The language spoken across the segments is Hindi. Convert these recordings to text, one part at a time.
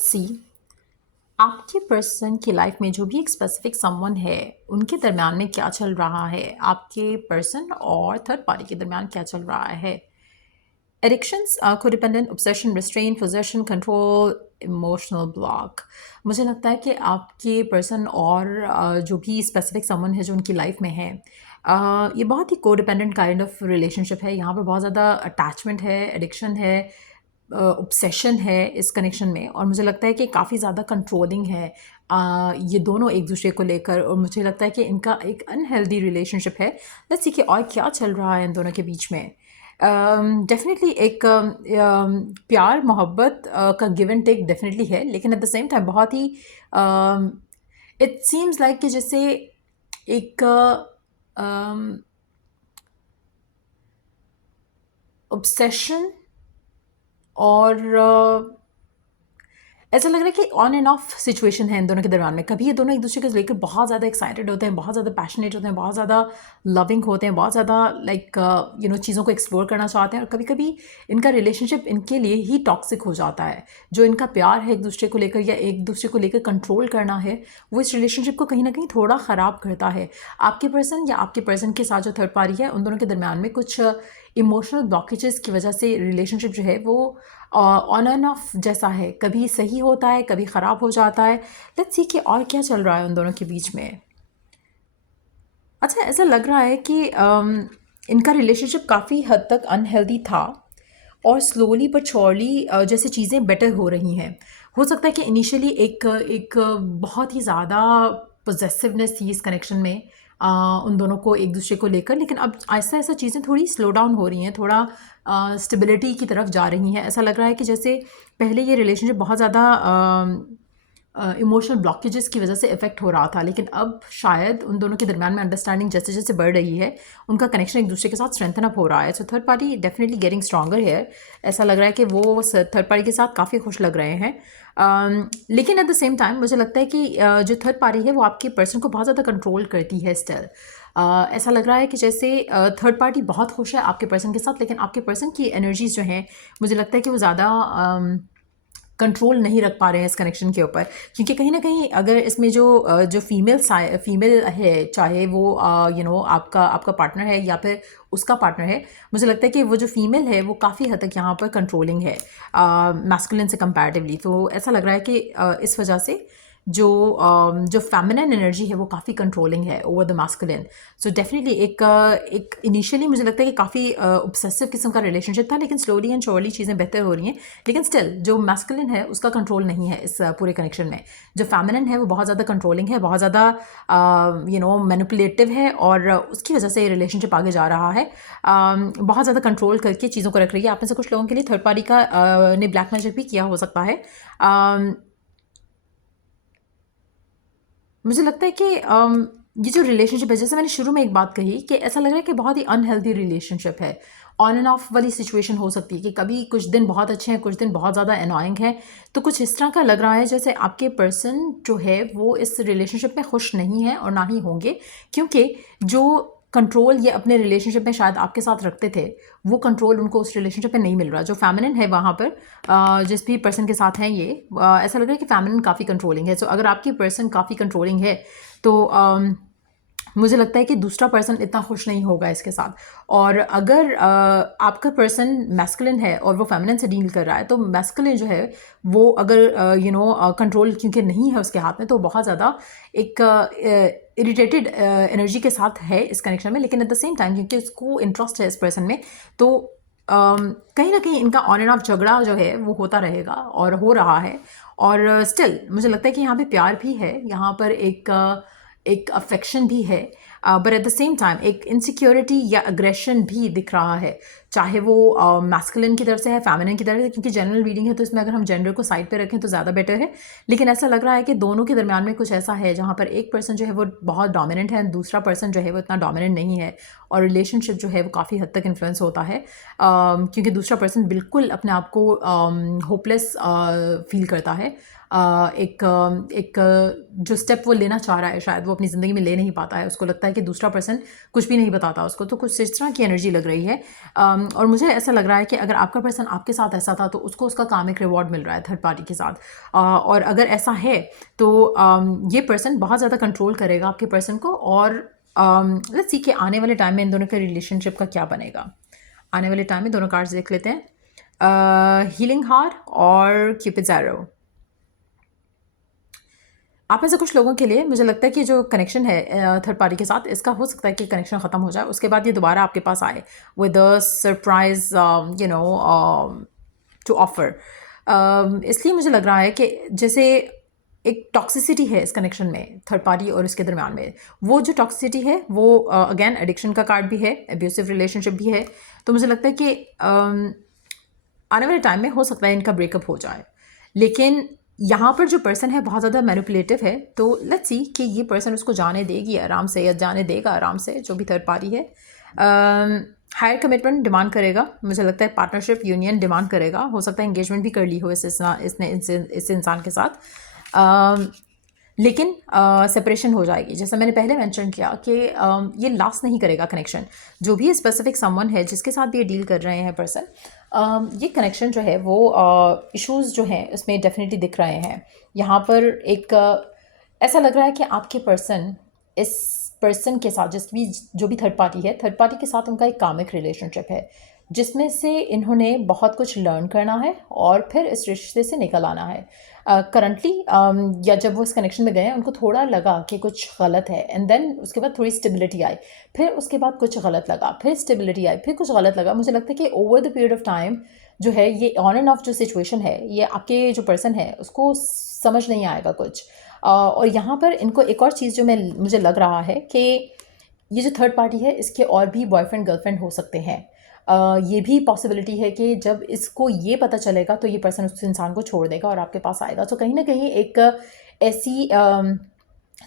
लेट्स सी आपके पर्सन की लाइफ में जो भी एक स्पेसिफिक समवन है उनके दरमियान में क्या चल रहा है, आपके पर्सन और थर्ड पार्टी के दरमियान क्या चल रहा है। Addictions, codependent, obsession, restrain, possession, control, emotional block. मुझे लगता है कि आपके पर्सन और जो भी स्पेसिफिक समवन है जो उनकी लाइफ में है, ये बहुत ही कोडिपेंडेंट काइंड ऑफ रिलेशनशिप है। यहाँ पर बहुत ज़्यादा अटैचमेंट है, एडिक्शन है, ऑब्सेशन है इस कनेक्शन में। और मुझे लगता है कि काफ़ी ज़्यादा कंट्रोलिंग है ये दोनों एक दूसरे को लेकर। और मुझे लगता है कि इनका एक अनहेल्दी रिलेशनशिप है। लेट्स सी कि और क्या चल रहा है इन दोनों के बीच में। डेफिनेटली एक प्यार मोहब्बत का गिव एंड टेक डेफिनेटली है, लेकिन एट द सेम टाइम बहुत ही इट सीम्स लाइक कि जैसे एक ऑब्सेशन और ऐसा लग रहा है कि ऑन एंड ऑफ सिचुएशन है इन दोनों के दरमियान में। कभी ये दोनों एक दूसरे को लेकर बहुत ज़्यादा एक्साइटेड होते हैं, बहुत ज़्यादा पैशनेट होते हैं, बहुत ज़्यादा लविंग होते हैं, बहुत ज़्यादा लाइक चीज़ों को एक्सप्लोर करना चाहते हैं। और कभी कभी इनका रिलेशनशिप इनके लिए ही टॉक्सिक हो जाता है। जो इनका प्यार है एक दूसरे को लेकर या एक दूसरे को लेकर कंट्रोल करना है, वो इस रिलेशनशिप को कहीं ना कहीं थोड़ा ख़राब करता है। आपके पर्सन या आपके पर्सन के साथ जो थर्ड पार्टी है उन दोनों के दरमियान में कुछ इमोशनल ब्लॉकेजेस की वजह से रिलेशनशिप जो है वो ऑन एंड ऑफ जैसा है, कभी सही होता है, कभी ख़राब हो जाता है। लेट्स सी कि और क्या चल रहा है उन दोनों के बीच में। अच्छा, ऐसा लग रहा है कि इनका रिलेशनशिप काफ़ी हद तक अनहेल्दी था और स्लोली बट श्योरली जैसे चीज़ें बेटर हो रही हैं। हो सकता है कि इनिशियली एक एक बहुत ही ज़्यादा पोजेसिवनेस थी इस कनेक्शन में उन दोनों को एक दूसरे को लेकर, लेकिन अब ऐसा ऐसा चीज़ें थोड़ी स्लो डाउन हो रही हैं, थोड़ा स्टेबिलिटी की तरफ जा रही हैं। ऐसा लग रहा है कि जैसे पहले ये रिलेशनशिप बहुत ज़्यादा इमोशनल ब्लॉकेजेस की वजह से इफेक्ट हो रहा था, लेकिन अब शायद उन दोनों के दरमियान में अंडरस्टैंडिंग जैसे जैसे बढ़ रही है, उनका कनेक्शन एक दूसरे के साथ स्ट्रेंथन अप हो रहा है। So third party definitely getting stronger है। ऐसा लग रहा है कि वो थर्ड पार्टी के साथ काफ़ी खुश लग रहे हैं। लेकिन एट द सेम टाइम मुझे लगता है कि जो थर्ड पार्टी है वो आपके पर्सन को बहुत ज़्यादा कंट्रोल करती है स्टिल। ऐसा लग रहा है कि जैसे थर्ड पार्टी बहुत खुश है आपके पर्सन के साथ, लेकिन आपके पर्सन की एनर्जीज जो हैं मुझे लगता है कि वो ज़्यादा कंट्रोल नहीं रख पा रहे हैं इस कनेक्शन के ऊपर। क्योंकि कहीं ना कहीं अगर इसमें जो फीमेल है, चाहे वो आपका आपका पार्टनर है या फिर उसका पार्टनर है, मुझे लगता है कि वो जो फीमेल है वो काफ़ी हद तक यहाँ पर कंट्रोलिंग है मैस्कुलिन से कंपैरेटिवली। तो ऐसा लग रहा है कि इस वजह से जो फेमिनिन एनर्जी है वो काफ़ी कंट्रोलिंग है over the masculine. So definitely एक इनिशियली मुझे लगता है कि काफ़ी ऑब्सेसिव किस्म का रिलेशनशिप था, लेकिन स्लोली एंड श्योरली चीज़ें बेहतर हो रही हैं। लेकिन स्टिल जो मैस्कुलिन है उसका कंट्रोल नहीं है इस पूरे कनेक्शन में। जो फेमिनिन है वो बहुत ज़्यादा कंट्रोलिंग है, बहुत ज़्यादा मैनिपुलेटिव है, और उसकी वजह से ये रिलेशनशिप आगे जा रहा है। बहुत ज़्यादा कंट्रोल करके चीज़ों को रख रही है। आप में से कुछ लोगों के लिए थर्ड पार्टी का ने ब्लैक मैजिक भी किया हो सकता है। मुझे लगता है कि ये जो रिलेशनशिप है, जैसे मैंने शुरू में एक बात कही कि ऐसा लग रहा है कि बहुत ही अनहेल्दी रिलेशनशिप है। ऑन एंड ऑफ वाली सिचुएशन हो सकती है कि कभी कुछ दिन बहुत अच्छे हैं, कुछ दिन बहुत ज़्यादा एनॉइंग है। तो कुछ इस तरह का लग रहा है जैसे आपके पर्सन जो है वो इस रिलेशनशिप में खुश नहीं है और ना ही होंगे, क्योंकि जो कंट्रोल ये अपने रिलेशनशिप में शायद आपके साथ रखते थे वो कंट्रोल उनको उस रिलेशनशिप में नहीं मिल रहा। जो फेमिनिन है वहाँ पर जिस भी पर्सन के साथ हैं ये ऐसा लग रहा है कि फेमिनिन काफ़ी कंट्रोलिंग है। सो अगर आपकी पर्सन काफ़ी कंट्रोलिंग है तो मुझे लगता है कि दूसरा पर्सन इतना खुश नहीं होगा इसके साथ। और अगर आपका पर्सन मैस्कुलिन है और वो फेमिनिन से डील कर रहा है, तो मैस्कुलिन जो है वो अगर कंट्रोल क्योंकि नहीं है उसके हाथ में, तो बहुत ज़्यादा एक इरिटेटेड एनर्जी के साथ है इस कनेक्शन में। लेकिन एट द सेम टाइम क्योंकि उसको इंटरेस्ट है इस पर्सन में, तो कहीं ना कहीं इनका ऑन एंड ऑफ झगड़ा जो है वो होता रहेगा और हो रहा है। और स्टिल मुझे लगता है कि यहाँ पे प्यार भी है, यहाँ पर एक अफेक्शन भी है, but at the same time एक इनसिक्योरिटी या अग्रेशन भी दिख रहा है, चाहे वो मैस्कुलिन की तरफ से है, फेमिनिन की तरफ से। क्योंकि जनरल रीडिंग है तो इसमें अगर हम जेंडर को साइड पे रखें तो ज़्यादा बेटर है। लेकिन ऐसा लग रहा है कि दोनों के दरमियान में कुछ ऐसा है जहाँ पर एक पर्सन जो है वो बहुत डोमिनेंट है, दूसरा पर्सन जो है वो इतना डोमिनेंट नहीं है, और रिलेशनशिप जो है वो काफ़ी हद तक इन्फ्लुएंस होता है क्योंकि दूसरा पर्सन बिल्कुल अपने आप को होपलेस फील करता है। एक जो स्टेप वो लेना चाह रहा है शायद वो अपनी ज़िंदगी में ले नहीं पाता है। उसको लगता है है कि दूसरा पर्सन कुछ भी नहीं बताता उसको, तो कुछ इस तरह की एनर्जी लग रही है। और मुझे ऐसा लग रहा है कि अगर आपका पर्सन आपके साथ ऐसा था तो उसको उसका कामिक रिवॉर्ड मिल रहा है थर्ड पार्टी के साथ। और अगर ऐसा है तो ये पर्सन बहुत ज़्यादा कंट्रोल करेगा आपके पर्सन को। और लेट्स सी कि आने वाले टाइम में इन दोनों के रिलेशनशिप का क्या बनेगा। आने वाले टाइम में दोनों कार्ड्स देख लेते हैं, हीलिंग हार्ट और क्यूपिड्स एरो। आप में से कुछ लोगों के लिए मुझे लगता है कि जो कनेक्शन है थर्ड पार्टी के साथ, इसका हो सकता है कि कनेक्शन ख़त्म हो जाए, उसके बाद ये दोबारा आपके पास आए with a surprise to offer. इसलिए मुझे लग रहा है कि जैसे एक टॉक्सिसिटी है इस कनेक्शन में थर्ड पार्टी और इसके दरम्यान में, वो जो टॉक्सिसिटी है वो अगेन एडिक्शन का कार्ड भी है, एब्यूसिव रिलेशनशिप भी है। तो मुझे लगता है कि आने वाले टाइम में हो सकता है इनका ब्रेकअप हो जाए। लेकिन यहाँ पर जो पर्सन है बहुत ज़्यादा मैनिपुलेटिव है, तो लेट्स सी कि ये पर्सन उसको जाने देगी आराम से या जाने देगा आराम से, जो भी थर्ड पार्टी है। हायर कमिटमेंट डिमांड करेगा, मुझे लगता है पार्टनरशिप यूनियन डिमांड करेगा। हो सकता है एंगेजमेंट भी कर ली हो इस इंसान के साथ। लेकिन सेपरेशन हो जाएगी, जैसा मैंने पहले मेंशन किया कि ये लास्ट नहीं करेगा कनेक्शन। जो भी स्पेसिफिक समवन है जिसके साथ भी ये डील कर रहे हैं पर्सन, ये कनेक्शन जो है वो इश्यूज जो हैं उसमें डेफिनेटली दिख रहे हैं। यहाँ पर एक ऐसा लग रहा है कि आपके पर्सन इस पर्सन के साथ जो भी थर्ड पार्टी है, थर्ड पार्टी के साथ उनका एक कामिक रिलेशनशिप है, जिसमें से इन्होंने बहुत कुछ लर्न करना है और फिर इस रिश्ते से निकल आना है। करंटली या जब वो इस कनेक्शन में गए हैं उनको थोड़ा लगा कि कुछ गलत है, एंड देन उसके बाद थोड़ी स्टेबिलिटी आई, फिर उसके बाद कुछ गलत लगा, फिर स्टेबिलिटी आई, फिर कुछ गलत लगा। मुझे लगता है कि over the period of time जो है ये ऑन एंड ऑफ जो सिचुएशन है, ये आपके जो पर्सन है उसको समझ नहीं आएगा कुछ। और यहाँ पर इनको एक और चीज़ जो मुझे लग रहा है कि ये जो थर्ड पार्टी है इसके और भी बॉयफ्रेंड गर्लफ्रेंड हो सकते हैं। ये भी पॉसिबिलिटी है कि जब इसको ये पता चलेगा तो ये पर्सन उस इंसान को छोड़ देगा और आपके पास आएगा। तो कहीं ना कहीं एक ऐसी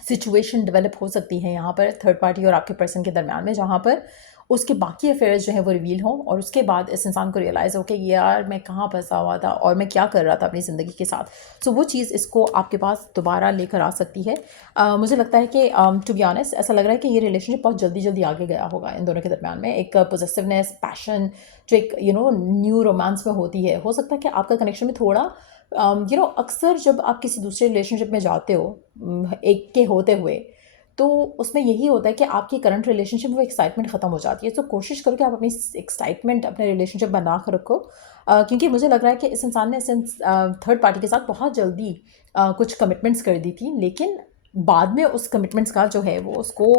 सिचुएशन डेवलप हो सकती है यहाँ पर थर्ड पार्टी और आपके पर्सन के दरम्यान में, जहाँ पर उसके बाकी अफेयर्स जो हैं वो रिवील हों और उसके बाद इस इंसान को रियलाइज़ हो कि यार मैं कहाँ फंसा हुआ था और मैं क्या कर रहा था अपनी ज़िंदगी के साथ। सो वो चीज़ इसको आपके पास दोबारा लेकर आ सकती है। मुझे लगता है कि टू बी ऑनेस्ट ऐसा लग रहा है कि ये रिलेशनशिप बहुत जल्दी जल्दी आगे गया होगा इन दोनों के दरम्यान में। एक पोजेसिवनेस, पैशन जो एक न्यू रोमांस में होती है। हो सकता है कि आपका कनेक्शन में थोड़ा अक्सर जब आप किसी दूसरे रिलेशनशिप में जाते हो एक के होते हुए, तो उसमें यही होता है कि आपकी करंट रिलेशनशिप में वो एक्साइटमेंट ख़त्म हो जाती है। तो कोशिश करो कि आप अपनी एक्साइटमेंट अपने रिलेशनशिप बना कर रखो, क्योंकि मुझे लग रहा है कि इस इंसान ने थर्ड पार्टी के साथ बहुत जल्दी कुछ कमिटमेंट्स कर दी थी, लेकिन बाद में उस कमिटमेंट्स का जो है वो उसको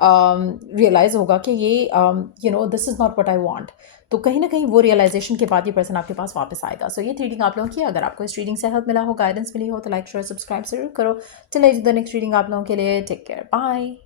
रियलाइज़ होगा कि ये this is not what I want. तो कहीं ना कहीं वो रियलाइजेशन के बाद ये पर्सन आपके पास वापस आएगा। सो ये रीडिंग आप लोगों की, अगर आपको इस रीडिंग से हेल्प मिला हो, गाइडेंस मिली हो, तो लाइक शेयर सब्सक्राइब जरूर करो। चलिए द नेक्स्ट रीडिंग आप लोगों के लिए, टेक केयर, बाय।